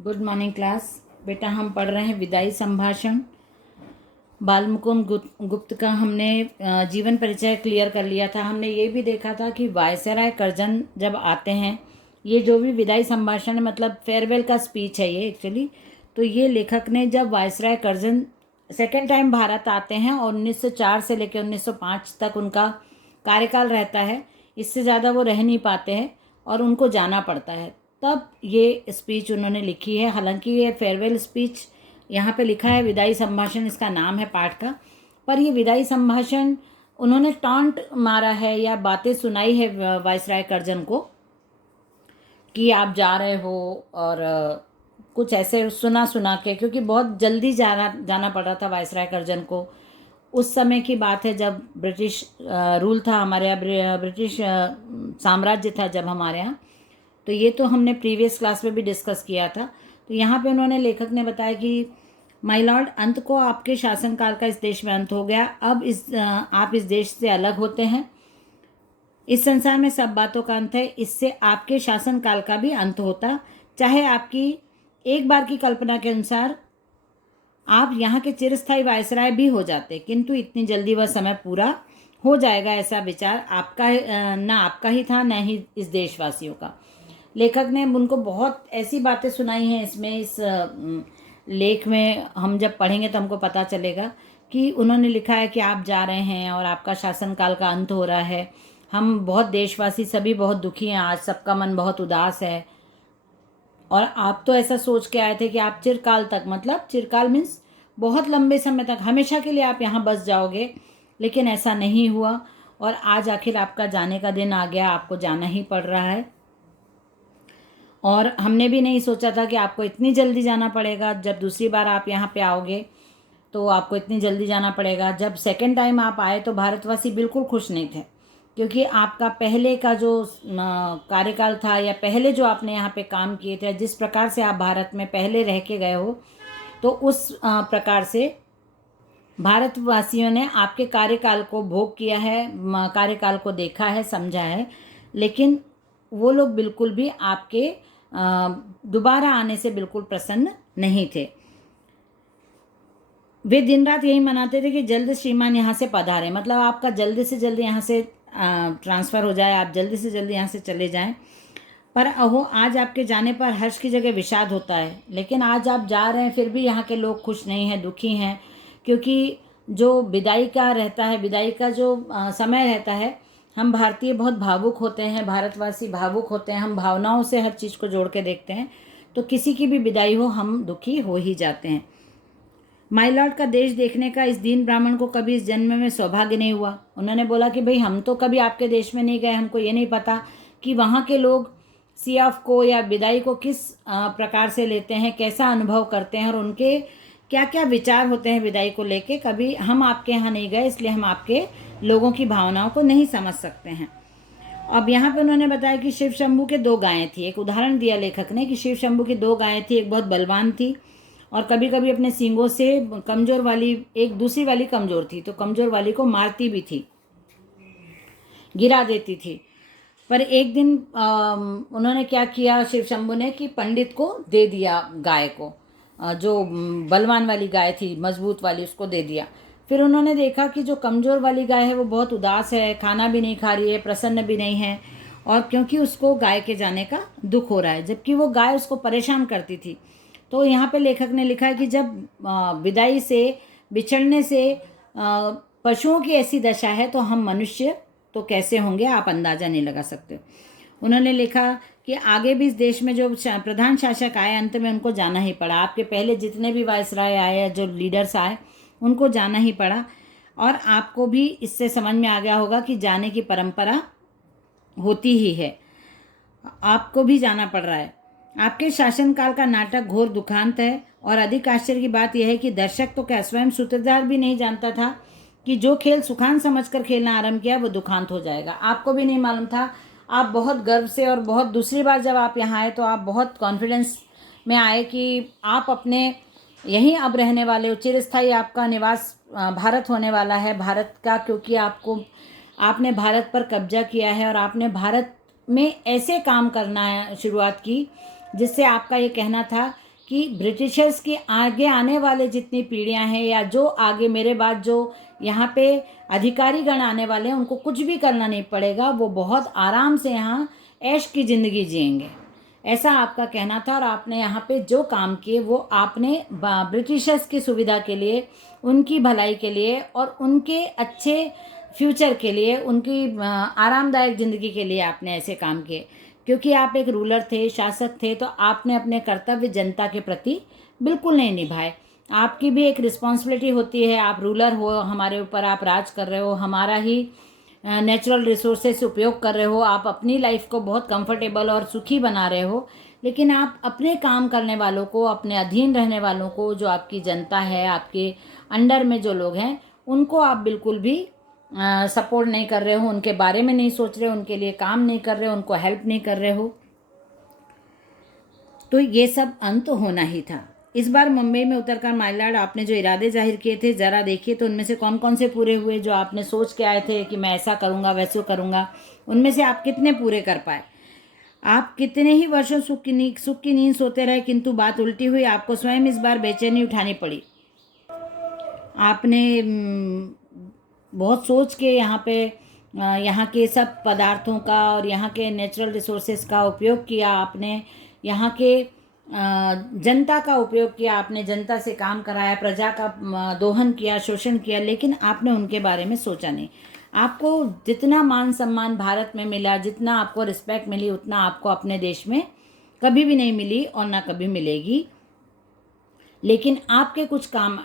Good morning class. बेटा हम पढ़ रहे हैं विदाई संभाषण। बालमुकुंद गुप्त का हमने जीवन परिचय क्लियर कर लिया था। हमने ये भी देखा था कि वायसराय कर्जन जब आते हैं, ये जो भी विदाई संभाषण है मतलब फेयरवेल का स्पीच है ये एक्चुअली। तो ये लेखक ने जब viceroy Curzon second time Bharat आते हैं और 1904 से लेकर 1905 तक उनका कार्यकाल रहता है, इससे ज़्यादा वो रह नहीं पाते हैं और उनको जाना पड़ता है, तब ये स्पीच उन्होंने लिखी है। हालांकि ये फेयरवेल स्पीच यहाँ पे लिखा है, विदाई संभाषण इसका नाम है पाठ का, पर ये विदाई संभाषण उन्होंने टॉन्ट मारा है या बातें सुनाई है वायसराय कर्जन को कि आप जा रहे हो, और कुछ ऐसे सुना के, क्योंकि बहुत जल्दी जाना पड़ रहा था वायसराय कर्जन को। उस समय की बात है जब ब्रिटिश रूल था हमारे यहाँ, ब्रिटिश साम्राज्य था जब हमारे यहाँ। तो ये तो हमने प्रीवियस क्लास में भी डिस्कस किया था। तो यहाँ पे उन्होंने, लेखक ने बताया कि माय लॉर्ड, अंत को आपके शासनकाल का इस देश में अंत हो गया। अब आप इस देश से अलग होते हैं। इस संसार में सब बातों का अंत है। इससे आपके शासनकाल का भी अंत होता। चाहे आपकी एक बार की कल्पना के अनुसार आप यहाँ के चिरस्थायी वायसराय भी हो जाते, किंतु इतनी जल्दी वह समय पूरा हो जाएगा ऐसा विचार आपका ना आपका ही था, न ही इस देशवासियों का। लेखक ने उनको बहुत ऐसी बातें सुनाई हैं इसमें, इस लेख में हम जब पढ़ेंगे तो हमको पता चलेगा कि उन्होंने लिखा है कि आप जा रहे हैं और आपका शासनकाल का अंत हो रहा है। हम बहुत देशवासी सभी बहुत दुखी हैं, आज सबका मन बहुत उदास है। और आप तो ऐसा सोच के आए थे कि आप चिरकाल तक, मतलब चिरकाल मीन्स बहुत लंबे समय तक, हमेशा के लिए आप यहाँ बस जाओगे, लेकिन ऐसा नहीं हुआ और आज आखिर आपका जाने का दिन आ गया, आपको जाना ही पड़ रहा है। और हमने भी नहीं सोचा था कि आपको इतनी जल्दी जाना पड़ेगा। जब दूसरी बार आप यहाँ पे आओगे तो आपको इतनी जल्दी जाना पड़ेगा। जब सेकेंड टाइम आप आए तो भारतवासी बिल्कुल खुश नहीं थे, क्योंकि आपका पहले का जो कार्यकाल था या पहले जो आपने यहाँ पे काम किए थे, जिस प्रकार से आप भारत में पहले रह के गए हो, तो उस प्रकार से भारतवासियों ने आपके कार्यकाल को भोग किया है, कार्यकाल को देखा है, समझा है, लेकिन वो लोग बिल्कुल भी आपके दोबारा आने से बिल्कुल प्रसन्न नहीं थे। वे दिन रात यही मनाते थे कि जल्द श्रीमान यहाँ से पधारें, मतलब आपका जल्दी से जल्दी यहाँ से ट्रांसफ़र हो जाए, आप जल्दी से जल्दी यहाँ से चले जाएं। पर अहो, आज आपके जाने पर हर्ष की जगह विषाद होता है। लेकिन आज आप जा रहे हैं, फिर भी यहाँ के लोग खुश नहीं हैं, दुखी हैं, क्योंकि जो विदाई का रहता है, विदाई का जो समय रहता है, हम भारतीय बहुत भावुक होते हैं, भारतवासी भावुक होते हैं, हम भावनाओं से हर चीज़ को जोड़ के देखते हैं। तो किसी की भी विदाई हो, हम दुखी हो ही जाते हैं। माय लॉर्ड का देश देखने का इस दीन ब्राह्मण को कभी इस जन्म में सौभाग्य नहीं हुआ। उन्होंने बोला कि भाई हम तो कभी आपके देश में नहीं गए, हमको ये नहीं पता कि वहाँ के लोग सियाफ को या विदाई को किस प्रकार से लेते हैं, कैसा अनुभव करते हैं और उनके क्या क्या विचार होते हैं विदाई को लेके। कभी हम आपके यहाँ नहीं गए, इसलिए हम आपके लोगों की भावनाओं को नहीं समझ सकते हैं। अब यहाँ पे उन्होंने बताया कि शिव शंभू के 2 गायें थी। एक उदाहरण दिया लेखक ने कि शिव शंभू की 2 गायें थी, एक बहुत बलवान थी और कभी कभी अपने सींगों से कमज़ोर वाली, एक दूसरी वाली कमज़ोर थी, तो कमज़ोर वाली को मारती भी थी, गिरा देती थी। पर एक दिन उन्होंने क्या किया शिव शंभू ने कि पंडित को दे दिया गाय को, जो बलवान वाली गाय थी, मजबूत वाली, उसको दे दिया। फिर उन्होंने देखा कि जो कमज़ोर वाली गाय है वो बहुत उदास है, खाना भी नहीं खा रही है, प्रसन्न भी नहीं है, और क्योंकि उसको गाय के जाने का दुख हो रहा है, जबकि वो गाय उसको परेशान करती थी। तो यहाँ पे लेखक ने लिखा है कि जब विदाई से, बिछड़ने से पशुओं की ऐसी दशा है, तो हम मनुष्य तो कैसे होंगे, आप अंदाज़ा नहीं लगा सकते। उन्होंने लिखा कि आगे भी इस देश में जो प्रधान शासक आए, अंत में उनको जाना ही पड़ा। आपके पहले जितने भी वायसराय आए, जो लीडर्स आए, उनको जाना ही पड़ा। और आपको भी इससे समझ में आ गया होगा कि जाने की परंपरा होती ही है, आपको भी जाना पड़ रहा है। आपके शासनकाल का नाटक घोर दुखांत है, और अधिक आश्चर्य की बात यह है कि दर्शक तो क्या, स्वयं सूत्रधार भी नहीं जानता था कि जो खेल सुखांत समझकर खेलना आरंभ किया वो दुखांत हो जाएगा। आपको भी नहीं मालूम था। आप बहुत गर्व से, और बहुत दूसरी बार जब आप यहाँ आए तो आप बहुत कॉन्फिडेंस में आए कि आप अपने यहीं अब रहने वाले हो, चिरस्थायी आपका निवास भारत होने वाला है, भारत का, क्योंकि आपने भारत पर कब्जा किया है और आपने भारत में ऐसे काम करना शुरुआत की जिससे आपका ये कहना था कि ब्रिटिशर्स के आगे आने वाले जितनी पीढ़ियां हैं या जो आगे मेरे बाद जो यहाँ पे अधिकारीगण आने वाले हैं उनको कुछ भी करना नहीं पड़ेगा, वो बहुत आराम से यहाँ ऐश की ज़िंदगी जिएंगे, ऐसा आपका कहना था। और आपने यहाँ पे जो काम किए वो आपने ब्रिटिशर्स की सुविधा के लिए, उनकी भलाई के लिए और उनके अच्छे फ्यूचर के लिए, उनकी आरामदायक ज़िंदगी के लिए आपने ऐसे काम किए, क्योंकि आप एक रूलर थे, शासक थे, तो आपने अपने कर्तव्य जनता के प्रति बिल्कुल नहीं निभाए। आपकी भी एक रिस्पॉन्सिबिलिटी होती है, आप रूलर हो, हमारे ऊपर आप राज कर रहे हो, हमारा ही नेचुरल रिसोर्सेस उपयोग कर रहे हो, आप अपनी लाइफ को बहुत कंफर्टेबल और सुखी बना रहे हो, लेकिन आप अपने काम करने वालों को, अपने अधीन रहने वालों को, जो आपकी जनता है, आपके अंडर में जो लोग हैं, उनको आप बिल्कुल भी सपोर्ट नहीं कर रहे हो, उनके बारे में नहीं सोच रहे हो, उनके लिए काम नहीं कर रहे हो, उनको हेल्प नहीं कर रहे हो। तो ये सब अंत होना ही था। इस बार मुंबई में उतरकर माय लॉर्ड आपने जो इरादे जाहिर किए थे, ज़रा देखिए तो उनमें से कौन कौन से पूरे हुए। जो आपने सोच के आए थे कि मैं ऐसा करूँगा, वैसे करूँगा, उनमें से आप कितने पूरे कर पाए? आप कितने ही वर्षों सुख की नींद सोते रहे, किंतु बात उल्टी हुई, आपको स्वयं इस बार बेचैनी उठानी पड़ी। आपने बहुत सोच के यहाँ के सब पदार्थों का और यहाँ के नेचुरल रिसोर्सेज का उपयोग किया, आपने यहाँ के जनता का उपयोग किया, आपने जनता से काम कराया, प्रजा का दोहन किया, शोषण किया, लेकिन आपने उनके बारे में सोचा नहीं। आपको जितना मान सम्मान भारत में मिला, जितना आपको रिस्पेक्ट मिली, उतना आपको अपने देश में कभी भी नहीं मिली और ना कभी मिलेगी। लेकिन आपके कुछ काम,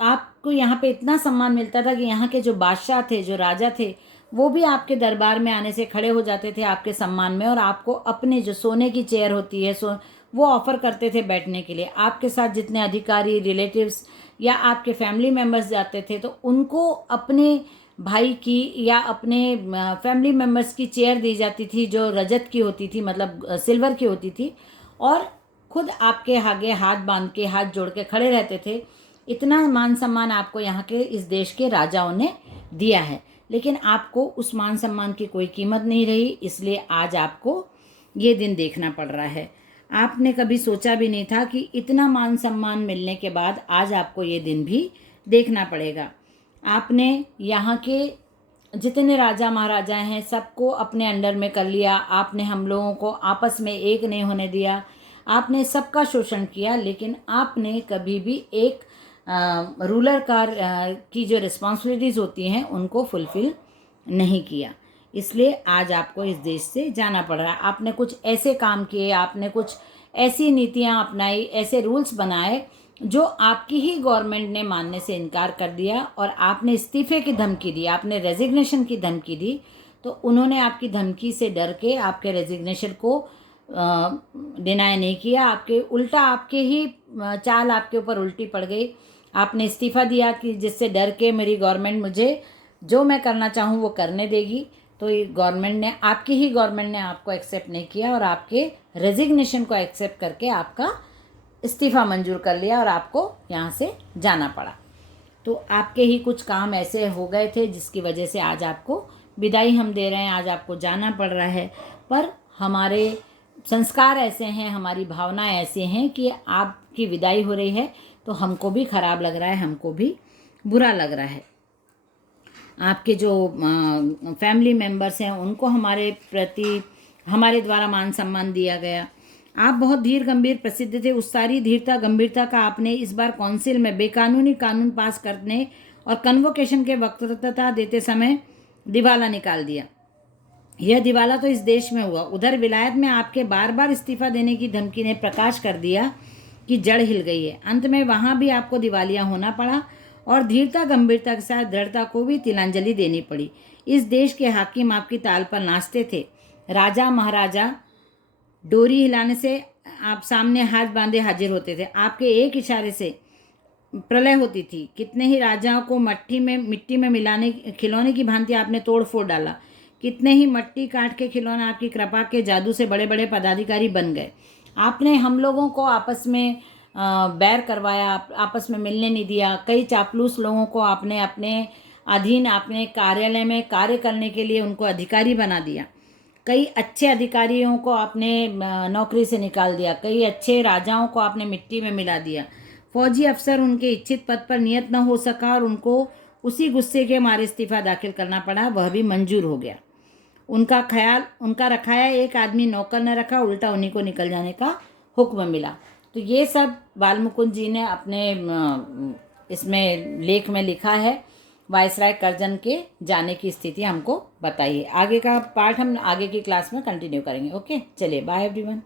आपको यहाँ पे इतना सम्मान मिलता था कि यहाँ के जो बादशाह थे, जो राजा थे, वो भी आपके दरबार में आने से खड़े हो जाते थे आपके सम्मान में, और आपको अपने जो सोने की चेयर होती है वो ऑफ़र करते थे बैठने के लिए। आपके साथ जितने अधिकारी, रिलेटिव्स या आपके फैमिली मेम्बर्स जाते थे, तो उनको अपने भाई की या अपने फैमिली मेम्बर्स की चेयर दी जाती थी, जो रजत की होती थी, मतलब सिल्वर की होती थी, और खुद आपके आगे हाथ बांध के, हाथ जोड़ के खड़े रहते थे। इतना मान सम्मान आपको यहाँ के इस देश के राजाओं ने दिया है, लेकिन आपको उस मान सम्मान की कोई कीमत नहीं रही, इसलिए आज आपको ये दिन देखना पड़ रहा है। आपने कभी सोचा भी नहीं था कि इतना मान सम्मान मिलने के बाद आज आपको ये दिन भी देखना पड़ेगा। आपने यहाँ के जितने राजा महाराजा हैं सबको अपने अंडर में कर लिया, आपने हम लोगों को आपस में एक नहीं होने दिया, आपने सबका शोषण किया, लेकिन आपने कभी भी एक रूलर की जो रिस्पॉन्सिबिलिटीज़ होती हैं उनको फुलफ़िल नहीं किया। इसलिए आज आपको इस देश से जाना पड़ रहा है। आपने कुछ ऐसे काम किए, आपने कुछ ऐसी नीतियां अपनाई, ऐसे रूल्स बनाए जो आपकी ही गवर्नमेंट ने मानने से इनकार कर दिया, और आपने इस्तीफे की धमकी दी, आपने रेजिग्नेशन की धमकी दी। तो उन्होंने आपकी धमकी से डर के आपके रेजिग्नेशन को डिनाई नहीं किया, आपके उल्टा आपके ही चाल आपके ऊपर उल्टी पड़ गई। आपने इस्तीफ़ा दिया कि जिससे डर के मेरी गवर्नमेंट मुझे जो मैं करना चाहूँ वो करने देगी। तो ये आपकी ही गवर्नमेंट ने आपको एक्सेप्ट नहीं किया और आपके रेजिग्नेशन को एक्सेप्ट करके आपका इस्तीफ़ा मंजूर कर लिया और आपको यहाँ से जाना पड़ा। तो आपके ही कुछ काम ऐसे हो गए थे जिसकी वजह से आज आपको विदाई हम दे रहे हैं, आज आपको जाना पड़ रहा है। पर हमारे संस्कार ऐसे हैं, हमारी भावनाएं ऐसी हैं कि आपकी विदाई हो रही है तो हमको भी ख़राब लग रहा है, हमको भी बुरा लग रहा है। आपके जो फैमिली मेम्बर्स हैं उनको हमारे प्रति हमारे द्वारा मान सम्मान दिया गया। आप बहुत धीर गंभीर प्रसिद्ध थे, उस सारी धीरता गंभीरता का आपने इस बार काउंसिल में बेकानूनी कानून पास करने और कन्वोकेशन के वक्तृत्वता देते समय दिवाला निकाल दिया। यह दिवाला तो इस देश में हुआ, उधर विलायत में आपके बार बार इस्तीफा देने की धमकी ने प्रकाश कर दिया कि जड़ हिल गई है। अंत में वहाँ भी आपको दिवालिया होना पड़ा और धीरता गंभीरता के साथ दृढ़ता को भी तिलांजलि देनी पड़ी। इस देश के हाकिम आपकी ताल पर नाचते थे, राजा महाराजा डोरी हिलाने से आप सामने हाथ बांधे हाजिर होते थे, आपके एक इशारे से प्रलय होती थी। कितने ही राजाओं को मिट्टी में मिलाने खिलौने की भांति आपने तोड़ फोड़ डाला, कितने ही मट्टी काट के खिलौने आपकी कृपा के जादू से बड़े बड़े पदाधिकारी बन गए। आपने हम लोगों को आपस में बैर करवाया, आपस में मिलने नहीं दिया। कई चापलूस लोगों को आपने अपने अधीन, अपने कार्यालय में कार्य करने के लिए उनको अधिकारी बना दिया। कई अच्छे अधिकारियों को आपने नौकरी से निकाल दिया, कई अच्छे राजाओं को आपने मिट्टी में मिला दिया। फौजी अफसर उनके इच्छित पद पर नियत न हो सका और उनको उसी गुस्से के मारे इस्तीफा दाखिल करना पड़ा, वह भी मंजूर हो गया। उनका ख्याल उनका रखाया एक आदमी नौकर न रखा, उल्टा उन्हीं को निकल जाने का हुक्म मिला। तो ये सब बालमुकुंद जी ने अपने इसमें लेख में लिखा है। वायसराय करजन के जाने की स्थिति हमको बताइए। आगे का पार्ट हम आगे की क्लास में कंटिन्यू करेंगे। ओके, चलिए, बाय एवरीवन।